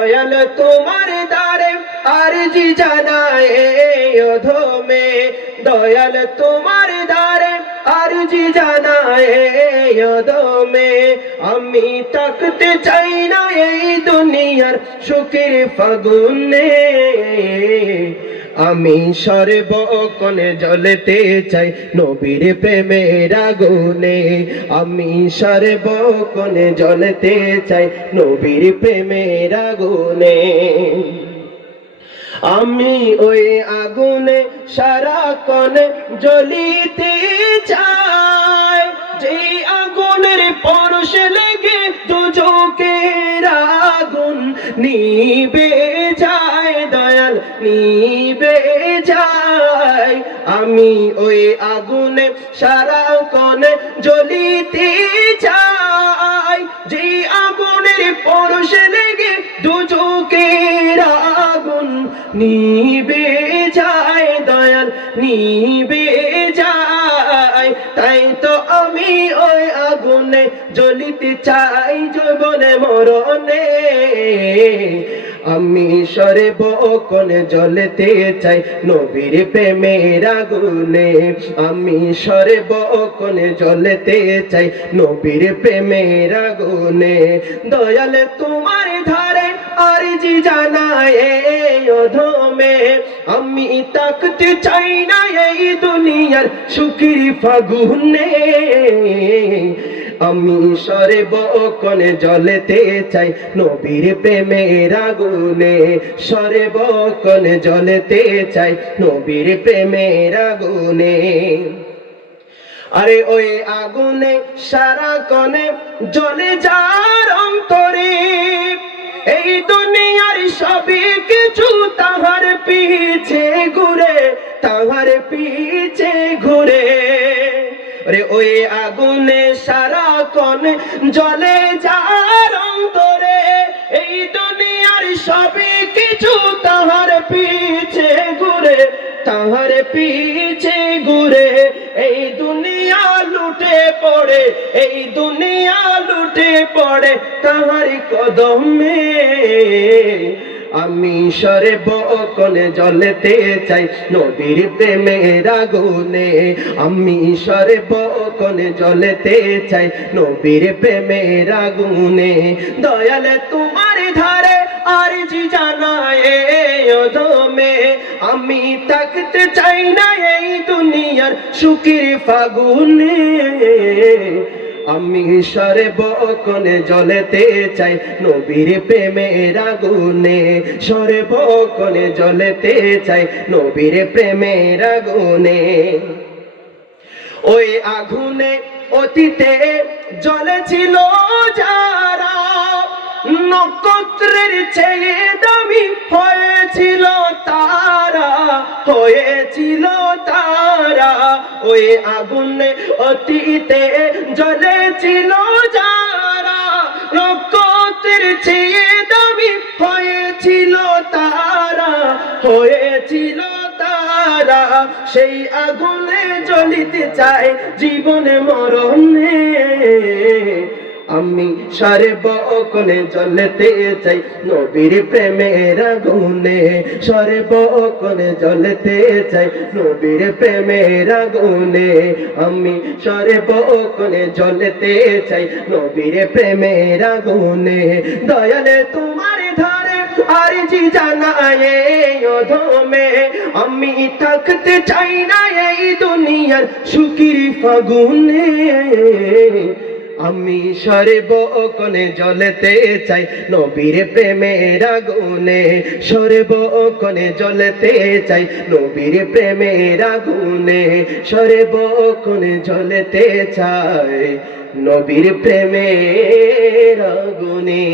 দয়াল তোমার দ্বারে আরজি জানায় অধমে, দয়াল তোমার দ্বারে আরজি জানায় অধমে। আমি থাকতে চাই না এই দুনিয়ার সুখের ফাগুনে, আমি সর্বক্ষণে জ্বলতে চাই নবীর প্রেমের আগুনে, আমি সর্বক্ষণে জ্বলতে চাই নবীর প্রেমের আগুনে। আমি ওই আগুনে সারাক্ষণ জ্বলিতে চাই, যেই আগুনের পরশে লেগে দুজকের আগুন নিভে যায়, দয়াল নিভে যায়। আমি ওই আগুনে সারাক্ষণ জ্বলিতে চাই, যেই আগুনের পরশে লেগে দুজকের আগুন নিভে যায়, দয়াল নিভে যায়। তাই তো আমি ওই আগুনে জ্বলিতে চাই জীবনে মরণে, আমি সর্বক্ষণে জ্বলতে চাই নবীর প্রেমের আগুনে, আমি সর্বক্ষণে জ্বলতে চাই নবীর প্রেমের আগুনে। দয়াল তোমার ধারে আরজি জানায় অধমে, আমি থাকতে চাই না এই দুনিয়ার সুখের ফাগুনে, আমি সর্বক্ষণে জ্বলতে চাই নবীর প্রেমের আগুনে, সর্বক্ষণে জ্বলতে চাই নবীর প্রেমের আগুনে। আরে ওই আগুনে সারাক্ষণে জ্বলে যার অন্তরে, এই দুনিয়ার সবই কিছু তাহার পিছে ঘুরে, তাহার পিছে ঘুরে। আরে ওই আগুনে সারাক্ষণ জ্বলে যার অন্তরে, এই দুনিয়ার সবই কিছু তাহার পিছে ঘুরে, তাহার পিছে ঘুরে। এই দুনিয়া লুটে পড়ে, এই দুনিয়া লুটে পড়ে তাহার কদমে, আমি সর্বক্ষণে জ্বলতে চাই নবীর প্রেমের আগুনে, আমি সর্বক্ষণে জ্বলতে চাই নবীর প্রেমের আগুনে। দয়াল তোমার ধারে আরজি জানায় অধমে, আমি থাকতে চাই না এই দুনিয়ার সুখের ফাগুনে, আমি সর্বক্ষণে জ্বলতে চাই নবীর প্রেমের আগুনে, সর্বক্ষণে জ্বলতে চাই নবীর প্রেমের আগুনে। ওই আগুনে অতীতে জ্বলেছিল যারা, নক্ষত্রের চেয়ে দামি হয়েছিল তারা, হয়েছিল তারা। ওই আগুনে অতীতে জ্বলেছিল যারা, নক্ষত্রের চেয়ে দামি হয়েছিল তারা, হয়েছিল তারা। সেই আগুনে জ্বলিতে চাই জীবনে মরণে, আমি সর্বক্ষণে জ্বলতে চাই নবীর প্রেমের আগুনে, সর্বক্ষণে জ্বলতে চাই নবীর প্রেমের আগুনে, আমি সর্বক্ষণে জ্বলতে চাই নবীর প্রেমের আগুনে। দয়াল তোমার ধারে আরজি জানায় অধমে, আমি থাকতে চাই না এই দুনিয়ার সুখের ফাগুনে, আমি সর্বক্ষণে জ্বলতে চাই নবীর প্রেমের আগুনে, সর্বক্ষণে জ্বলতে চাই নবীর প্রেমের আগুনে, সর্বক্ষণে জ্বলতে চাই নবীর প্রেমের আগুনে।